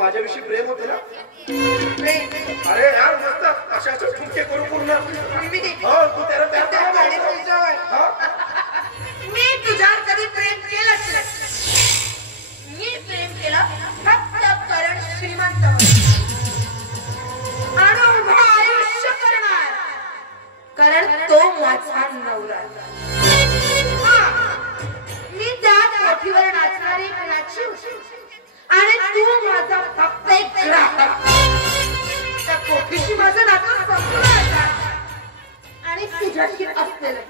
माझ्याविषयी प्रेम होते ना? अरे यार मस्त अशा ठुमके करू पूर्ण. हो तू त्याला मी तुझ्यावर कधी प्रेम केलंच नाही. मी प्रेम केलं फक्त कारण श्रीमंत आणि उभं आयुष्य करणार, कारण तो माझा नवरा. मी त्या कोठीवर नाचणारी नाचू आणि तू माझा फक्त एक ग्राहक. त्या कोठीशी माझं नातं संपलं आता आणि तुझ्याशी असलेलं.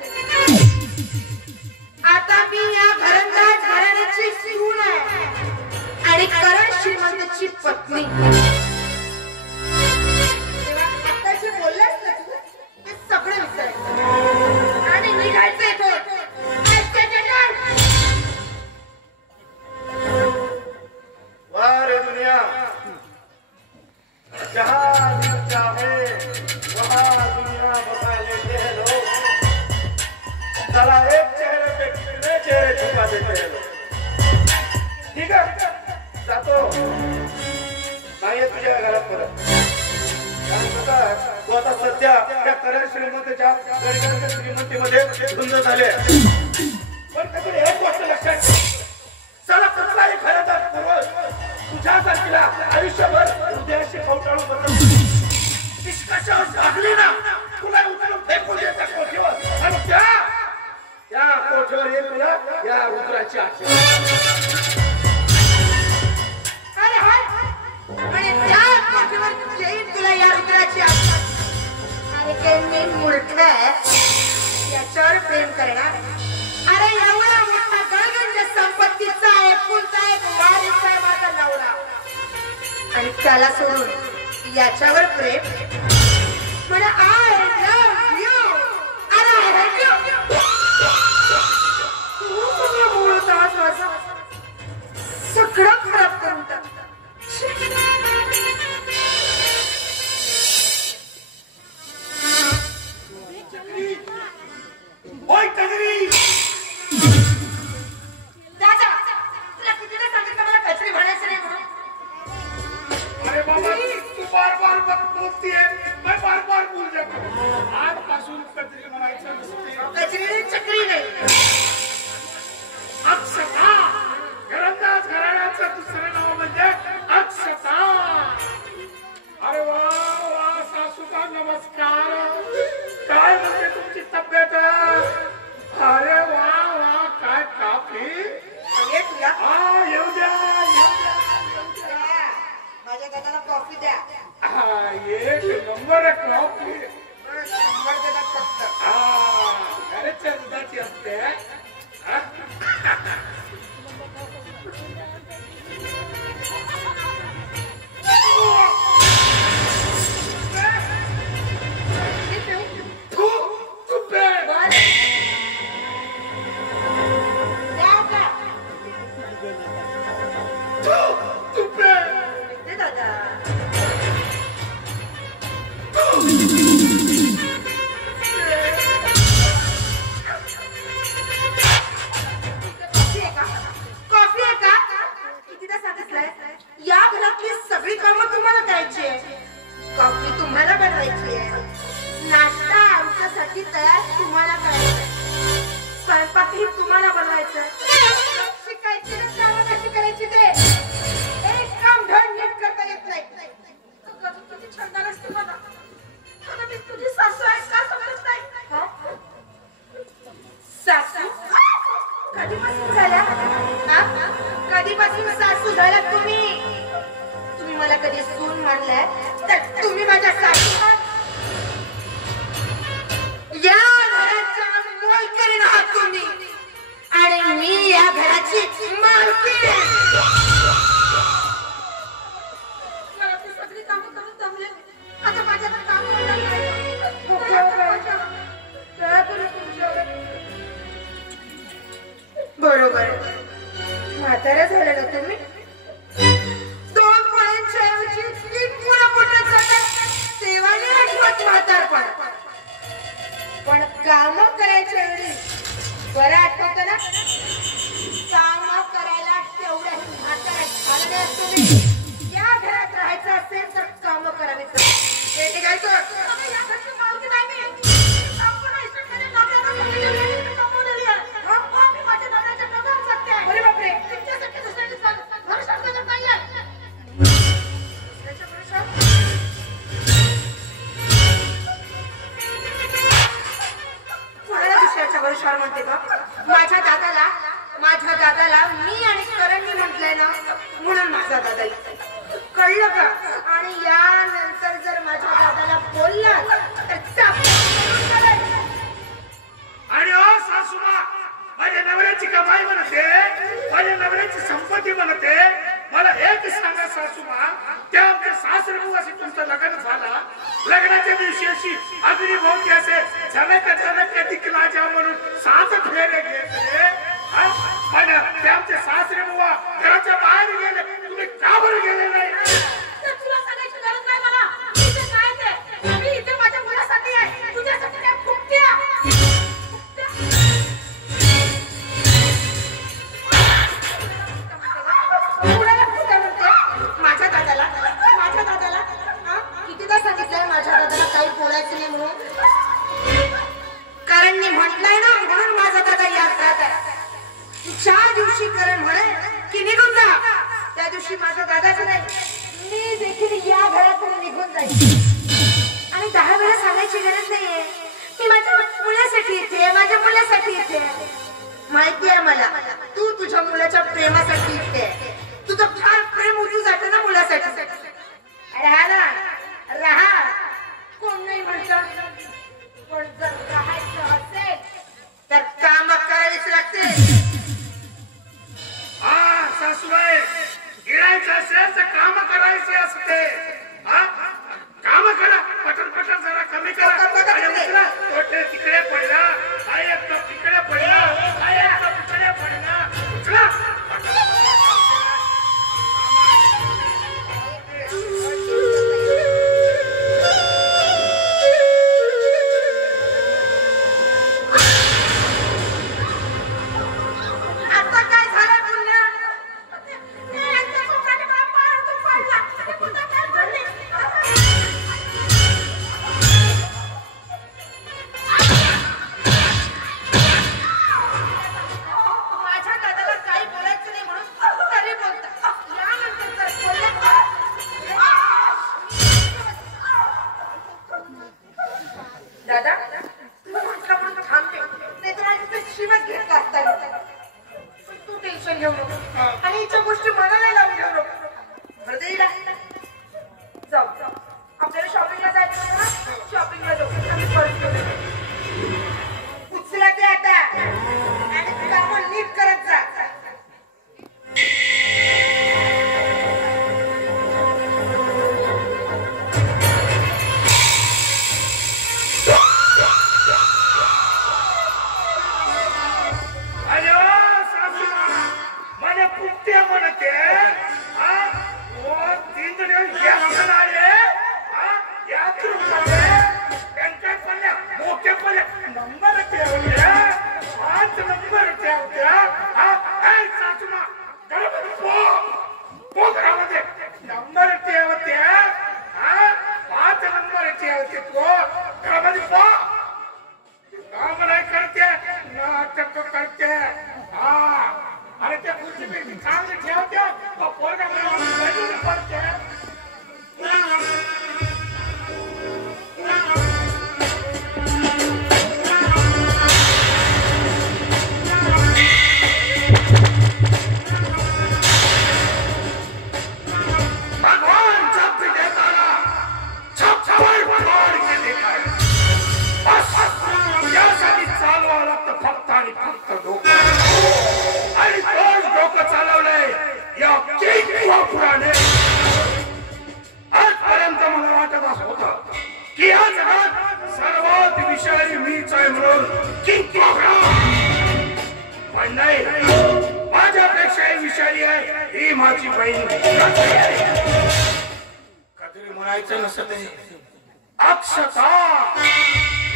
आता मी या घरंदाज घराण्याची सून आहे आणि करण श्रीमंतची पत्नी. तेव्हा आता जे बोललास ना तू ते सगळं विसरायचं आणि निघायचं इथून. वारे दुनिया जहाँ दिल चाहे वहाँ दुनिया बसा लेते हैं लोग. साला एक चेहरे पे कितने चेहरे छुपा देते हैं लोग. ठीक है जातो नाही तुझ्या घरात परत. तू आता सध्या त्या करण श्रीमंतच्या गडगडच्या श्रीमंतीमध्ये धुंद झाले. पण कधी एक गोष्ट लक्षात ठेव, साला कुठलाही खरेदार पुरुष तुझ्यासारखीला आयुष्यभर हृदयाशी कवटाळून बसत निष्कर्षावर भागली ना, तुला उचलून फेकून देता कोठीवर आणि त्या कोठीवर येईल तुला या रुद्राची आठवण. आणि त्या कोठीवर येईल तुला या रुद्राची आठवण. अरे ते मी मूर्ख याच्यावर प्रेम करणार. अरे एवढा मोठा गणगंज संपत्तीचा एकुलता एक वारीस आहे माझा नवरा आणि त्याला सोडून याच्यावर प्रेम म्हणजे आय लव्ह यू आणि आय हॅट यू. तू सगळं बोलतोस माझं सगळं खराब करून टाकतं. ओय कजरी दादा तुला कितीदा सांगितलं मला कचरी म्हणायचं नाही म्हणून. अरे बाबा तू बार बार बोलतीये, मैं बार बार बोल जाता हूं. आजपासून कजरी म्हणायचं नसते. कचरी नाही चक्री नाही. अक्षता घरंदाज घराण्याचं दुसरं नाव म्हणजे अक्षता. अरे वा वा सासूबा नमस्कार. काय म्हणते तुमची तब्येत? अरे वा वा काय काफी. हा येऊ द्या माझ्या दादाला कॉफी द्या. एक नंबर आहे कॉफी. नंबर देतात फक्त. घरच्या दुधाची असते. सगळी कामं तुम्हाला करायची आहे. कॉफी तुम्हाला बनवायची आहे. नाश्ता आमच्यासाठी तयार तुम्हाला करायचा. स्वयंपाकही तुम्हाला बनवायचं. शिकायची कामं कशी करायची ते एक काम धन्य या घरात राहायचं असेल तर काम करावी हे निघायचं या घरची मालकी नाही मी आपण इकडे नवऱ्याला सांगितलं कमवलेली आहे मी माझ्या नवऱ्याच्या डोक्यावर सत्य आहे अरे बापरे तुमच्यासाठी दुसऱ्याची घर शांतता नाही आहे कोणाला दुसऱ्याच्या भरोशावर म्हणते का माझ्या दादाला मी आणि करणनी म्हटलंय ना म्हणून माझा दादा कळलं का आणि यानंतर जर माझ्या दादाला बोलला तर आणि ओ सासूमा माझ्या नवऱ्याची कमाई म्हणते माझ्या नवऱ्याची संपत्ती म्हणते मला एक सांगा सासूमा त्या आमच्या सासरबुवाशी तुमचं लग्न झाला लग्नाच्या दिवशी अशी अग्निभोवती असे झलक दिखला जा म्हणून 7 फेरे घेतले पण ते आमचे सासरेबुवा घराच्या बाहेर गेले तुम्ही का बरं गेले नाही तुला सांगायची गरज नाही मला इथे काय ते मी इथे माझ्या मुलासाठी आहे तुझ्यासाठी काय फुकट्या माझ्या दादाला कितीदा सांगितलंय माझ्या दादाला काही बोलायचं नाही म्हणून करणनी म्हटलंय ना म्हणून माझा दादा याद राहत आहे 4 दिवशी करण म्हणे की निघून जा त्या दिवशी माझा दादाच नाही मी देखील या घरातून निघून जाईल आणि 10 वेळा सांगायची गरज नाहीये मी माझ्या मुलासाठी येते माझ्या मुलासाठी येते माहिती आहे मला तू तुझ्या मुलाच्या प्रेमासाठी येते तुझं फार प्रेम उजू जातं ना मुलासाठी राहा कोण नाही म्हणतं पण जर राहायचं असेल तर काम करावीच लागते सासूबाई गिळायचं असेल तर काम करायचे असते काम करा पटन जरा कमी करा तिकडे पडला एक तिकडे पडला तिकडे पडला उचला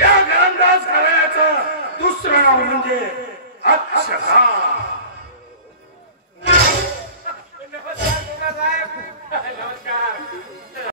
या घरंदाज घराण्याचं दुसरं नाव म्हणजे अक्षता